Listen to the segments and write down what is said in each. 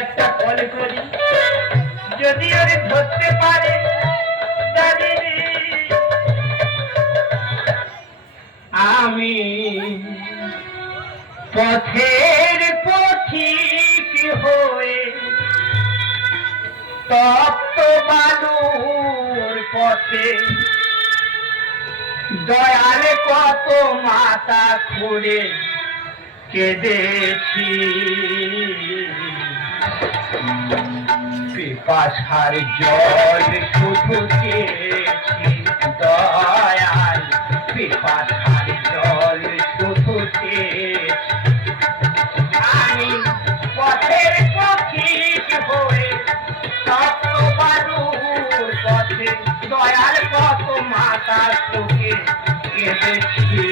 একটা কল করি, যদি ওরে ধরতে পারে আমি পথের পথিক হয়ে তপ্ত বালুর পথে দয়ালে কত মাথা খুঁড়ে কেঁদেছি, পিপাসার জল শুধু চেয়েছি দয়াল, পিপাসার জল শুধু চেয়েছি আমি পথের পথিক হয়ে তপ্ত বালুর পথে দয়াল কত মাথা চোখে কেঁদেছি,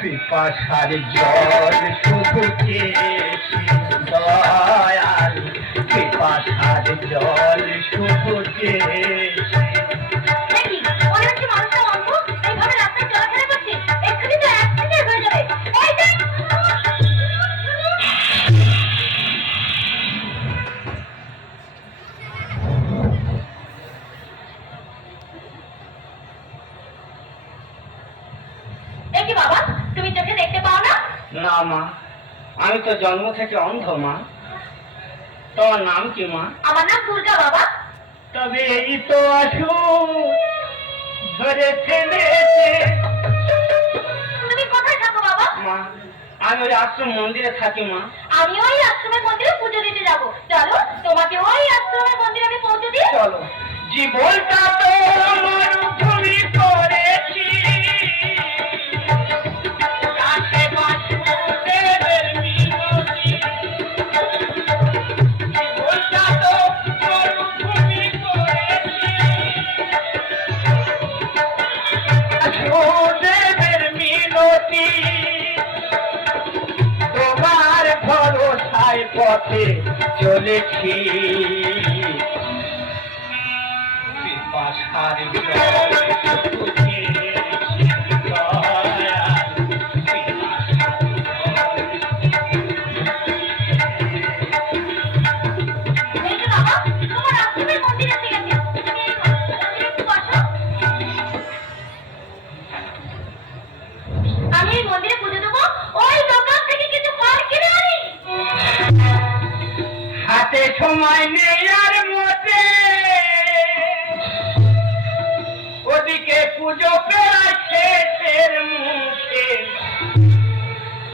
পিপাসার জল শুধু চেয়েছি দয়াল, পিপাসার জল শুধু চেয়েছি। না মা, আমি তো জন্ম থেকে অন্ধ মা। তোমার নাম কি মা? আমার নাম দুর্গা বাবা। তবে এই তো আসুন ধরে ফেলেছে। তুমি কোথায় থাকো বাবা? মা, আমি ওই আশ্রম মন্দিরে থাকি মা। আমি ওই আশ্রমের মন্দিরে পুজো দিতে যাবো, চলো তোমাকে ওই আশ্রমের মন্দিরে আমি পৌঁছে দিই। চলো। জীবনটা তো মরুভূমি করেছি, তোমার ভরসায় পথে চলেছি, পিপাসার জল শুধু চেয়েছি দয়াল, পিপাসার জল। এই যে বাবা, তোমার আশ্রমের মন্দির এসে গেছে, তুমি এই মন্দিরে একটু বসো। আমি এই মন্দিরে পুজো দেবো, ওই দোকান থেকে কিছু ফল কিনে আনি। হাতে সময় নেই আর মোটে, ওদিকে পুজো প্রায় শেষের মুখে,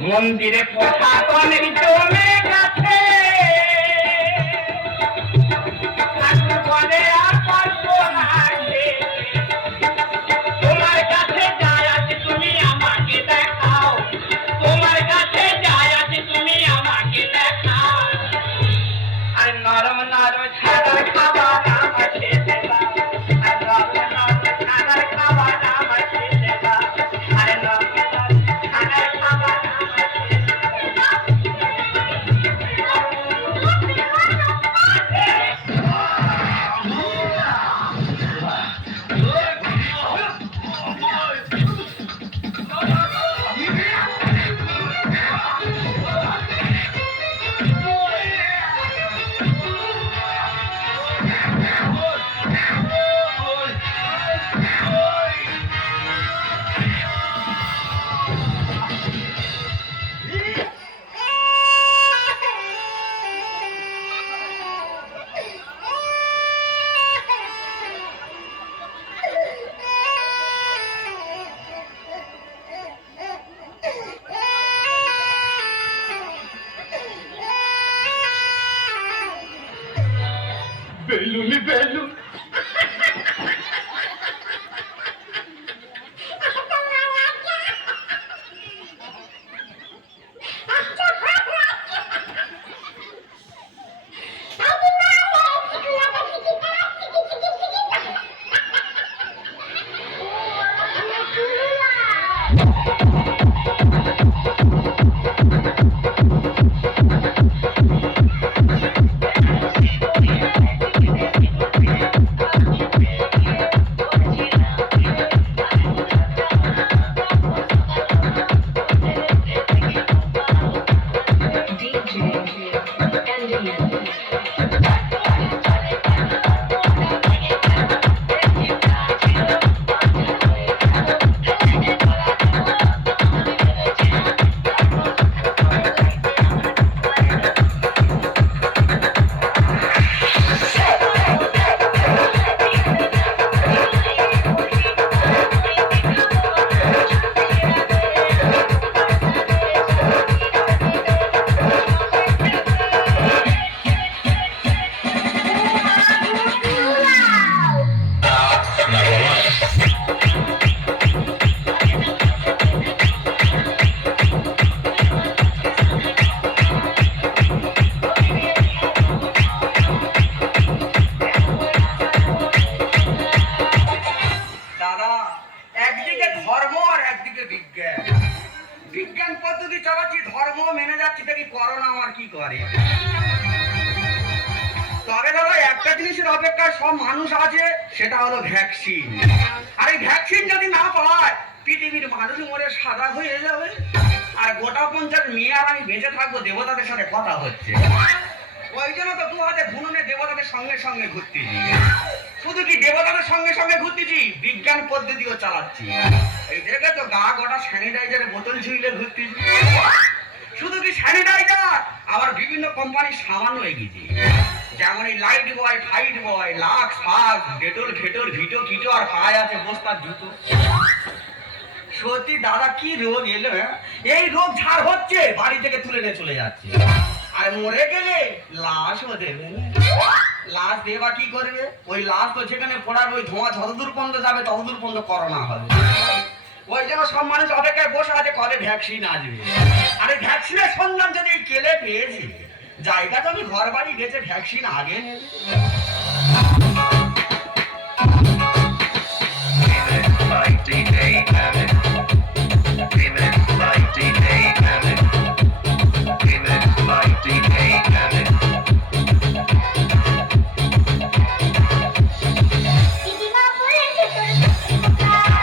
মন্দিরে প্রশাসনের জমে গেছে, ঠাকুর বলে আর পারবো না রে। তোমার কাছে যাই আছে তুমি আমাকে দেখাও, তোমার কাছে যাই আছে তুমি আমাকে দেখাও, আর নরম নরম ছানার খাবার আমাকে দেবা, আর নরম নরম ছানার খাবার আমাকে দেবা, আর নরম নরম ছানার খাবার আমাকে দেবা। বেলুন বেলুন তবে দাদা একটা জিনিসের অপেক্ষায় সব মানুষ আছে, সেটা হলো ভ্যাকসিন। আর এই ভ্যাকসিন যদি না পায় পৃথিবীর মানুষ মরে সাদা হয়ে যাবে, আর গোটা 50 মেয়ে আর আমি বেঁচে থাকবো দেবতাদের সাথে কথা হচ্ছে। ওই জন্য তো 2000 ঘুরনে দেবতাদের সঙ্গে সঙ্গে ঘুরতেছি। শুধু কি দেবতাদের সঙ্গে সঙ্গে ঘুরতেছি, বিজ্ঞান পদ্ধতিও চালাচ্ছি। এই দেখে তো গা গোটা স্যানিটাইজারের বোতল ঝুইলে ঘুরতেছি। শুধু কি স্যানিটাইজার, আবার বিভিন্ন কোম্পানির সামান হয়ে গেছে, যেমন এই লাইট বয়, ফাইট বয়, লাক্স, ফাক্স, ডেটল, ফেটল, ভিটো কিটো, আর পায়ে আছে বস্তার জুতো। সত্যি দাদা কি রোগ এলো, হ্যাঁ? এই রোগ ঝাড় হচ্ছে, বাড়ি থেকে তুলে নিয়ে চলে যাচ্ছে। আর মরে গেলে লাশও দেবে না। লাশ দেবা কি করবে? ওই লাশ তো যেখানে পড়ার ওই ধোঁয়া যতদূর পর্যন্ত যাবে ততদূর পর্যন্ত করোনা হবে। ওই জন্য সব মানুষ অপেক্ষায় বসে আছে কবে ভ্যাকসিন আসবে। আর এই ভ্যাকসিনের সন্ধান যদি কেলে পেয়েছি, জায়গা তো আমি ঘর বাড়ি গেছে ভ্যাকসিন আগে নেবে। দিদিমা বলেছে তোর সত্যি কথা,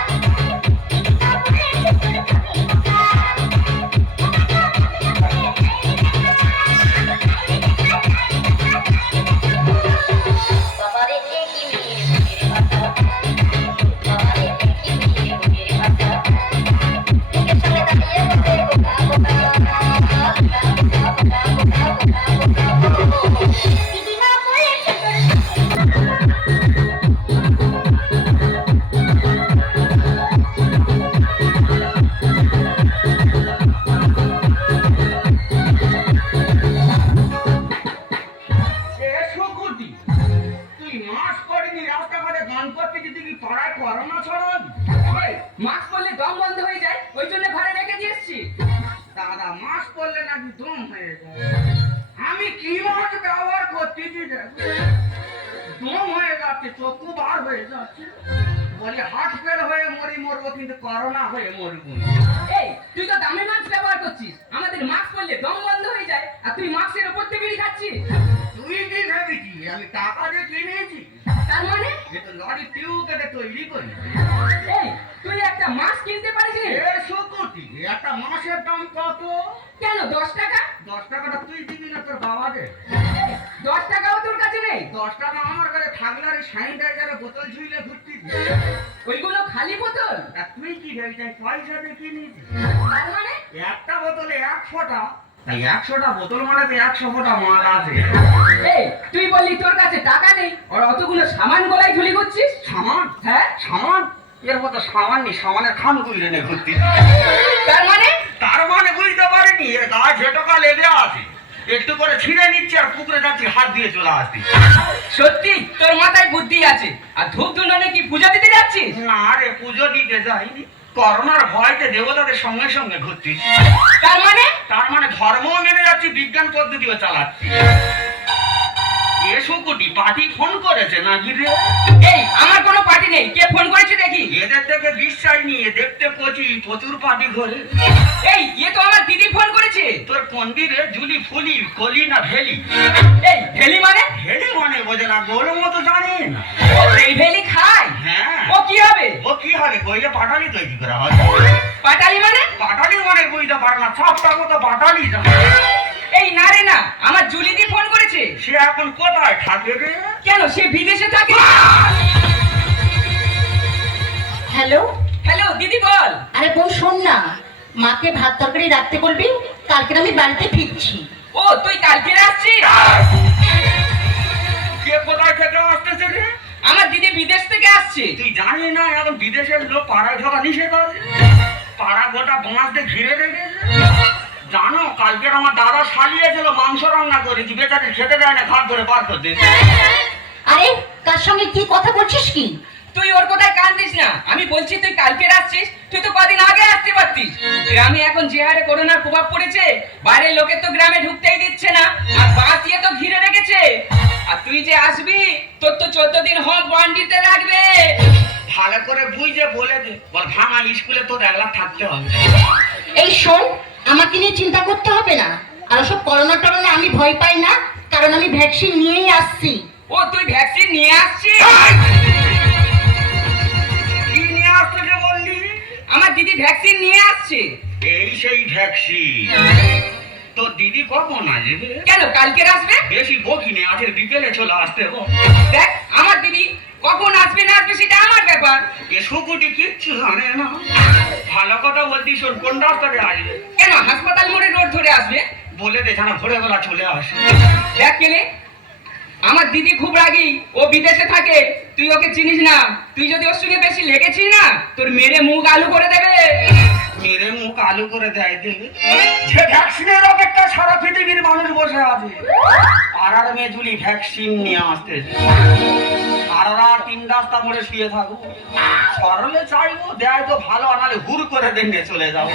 দিদিমা বলেছে তোর সত্যি কথা। বাবারে কি মেয়ে বুকের পাতা, বাবারে কি মেয়ে বুকের পাতা, বুকের সামনে দাঁড়িয়ে বলতে বোকা বোকা, দিদিমা বলেছে তোর সত্যি কথা। এ শুকুরটি, তুই মাস্ক পরিনি রাস্তাঘাটে গান করতে যদি কি পাড়ায় করোনা ছড়াবি? মাস্ক পরলে দম বন্ধ হয়ে যায়, ওই জন্য ঘরে রেখে দিয়ে এসছি। দাদা মাস্ক পরলে নাকি দম হয়ে যায়। আমি কি মাস্ক ব্যবহার করতেছি দেখ, দম হয়ে যাচ্ছে, চক্ষু বার হয়ে যাচ্ছে। বলি হার্ট ফেল হয়ে মরবো, কিন্তু করোনা হয়ে মরবো না। এই তুই তো দামি মাস্ক ব্যবহার করছিস, আমাদের মাস্ক পরলে দম বন্ধ হয়ে যায়, আর তুই মাস্কের উপর থেকে বিড়ি খাচ্ছিস। তুই কি ভেবেছি আমি টাকা দিয়ে কিনেছি? তার মানে এ তো লরি টিউব কেটে তৈরি করি। এই তুই একটা মাস্ক কিনতে পারিস নি? এ শুকুরটি, একটা মাসের দাম কত? কেন 10 টাকা? 10 টাকাটা তুই দিবি না তোর বাবাকে? 10 টাকাও তোর কাছে নেই? 10 টাকা আমার কাছে থাকলে আর স্যানিটাইজারের বোতল ঝুইলে ঘুরতিস। ওইগুলো খালি বোতল। আর তুই কি ভেবেছিস পয়সা দিয়ে কিনেছিস? তার মানে একটা বোতলে 1 ফোঁটা, তাই 100টা বোতল মানে তো 100 ফোঁটা মাল আছে। এই তুই বললি তোর কাছে টাকা নেই, আর অতগুলো সামান গলায় ঝুলি করছিস। সামান? হ্যাঁ, সামান? এর মতো সামান নেই, সামানের খান গুলি নে ঘুরতিস। তার মানে তার মানে বুঝতে পারিনি, এর গা ঝেটকা লেগে আছে, একটু করে ছিঁড়ে নিচ্ছি আর পুকুরে যাচ্ছি হাত দিয়ে চলে আসছি। সত্যি তোর মাথায় বুদ্ধি আছে। আর ধূপ ধুনানে কি পূজা দিতে যাচ্ছিস? না রে, পুজো দিতে যাইনি, করোনার ভয়তে দেবতাদের সঙ্গে সঙ্গে ঘুরতিস। তার মানে তার মানে ধর্মও মেনে যাচ্ছি, বিজ্ঞান পদ্ধতিও চালাচ্ছি। এ শুকুটি পার্টি ফোন করেছে নাকি রে? এই আমার কোনো পার্টি নেই, কে ফোন করেছে দেখি। এদের থেকে বিশ্বাস নিয়ে দেখতে কচি প্রচুর পার্টি ঘরে। এই এ তো আমার দিদি ফোন করেছে। তোর মন্দিরে জুলি ফুলি কলি না ভেলি? এই ভেলি মানে? ভেলি মানে বোঝে না, গোল মতো জানে না। ও এই ভেলি খায়? হ্যাঁ। ও কি হবে? ও কি হবে? কইলে পাটালি তৈরি করা হয়। পাটালি মানে? পাটালি মানে বুঝতে পারে না, সবটা মতো পাটালি জানে। এই না রে না, আমার জুলিদি ফোন করেছে। সে এখন কোথায় থাকে রে? কেন, সে বিদেশে থাকে। হ্যালো, হ্যালো দিদি বল। আরে বোন শোন না, মাকে ভাত তরকারি রাখতে বলবি, কালকে আমি বাড়িতে ফিরছি। ও তুই কালকে আসছিস? কে কোথায় থেকে আসতেছে রে? আমার দিদি বিদেশ থেকে আসছে। তুই জানি না এখন বিদেশের লোক পাড়ায় ঢোকা নিষেধ আছে? পাড়া গোটা বাঁশ দিয়ে ঘিরে রেখেছে। জানো কালকে আমার দাদা শালিয়েছিল, মাংস রান্না করেছি, বেচারি খেতে দেয় না, ঘাট ধরে বার করতে। আরে কার সঙ্গে কি কথা বলছিস কি? তুই ওর কথায় কান দিস না, আমি বলছি তুই কালকে আসছিস, তুই তো কদিন আগে আসতে পারতিস। গ্রামে এখন যে হারে করোনার প্রভাব পড়েছে, বাইরের লোকের তো গ্রামে ঢুকতেই দিচ্ছে না, আর বাস দিয়ে তো ঘিরে রেখেছে। আর তুই যে আসবি, তোর তো 14 দিন হোম কোয়ারেন্টাইনে রাখবে। ভালো করে বুঝে বলে দে, বল ভাঙা স্কুলে তোর একলা থাকতে হবে। এই শোন, আমাকে নিয়ে চিন্তা করতে হবে না, আর সব করোনা টরোনা আমি ভয় পাই না, কারণ আমি ভ্যাকসিন নিয়েই আসছি। ও তুই ভ্যাকসিন নিয়ে আসছিস? কি নিয়ে আসতে যে বললি? আমার দিদি ভ্যাকসিন নিয়ে আসছে। এই সেই ভ্যাকসিন। তো দিদি কখন আসবে? কেন কালকে আসবে? বেশি বকিনি, আজের বিকেলে চলে আসতে হবে। দেখ আমার দিদি কখন আসবে না আসবে সেটা আমার ব্যাপার। এ শুকুটি কিচ্ছু জানে না। ভালো কথা বলতি, শোন, কোন রাস্তাতে আসবে? কেন হাসপাতাল মোড়ে রোড ধরে আসবে? বলে দে যেন ভোরবেলা চলে আসে। দেখ কেনে আমার দিদি খুব রাগী, ও বিদেশে থাকে, তুই ওকে চিনিস না। তুই যদি ওর সঙ্গে বেশি লেগেছিস না, তোর মেরে মুখ আলু করে দেবে। মেরে মুখ আলু করে দেয় দেবে। যে ভ্যাকসিনের অপেক্ষা সারা পৃথিবীর মানুষ বসে আছে, পাড়ার মেজুলি ভ্যাকসিন নিয়ে আসতেছে। সারা রাত 3 রাস্তা মোড়ে শুয়ে থাকবো, সরলে চাইবো দেয় তো ভালো, আনালে হুর করে দেখে চলে যাবো।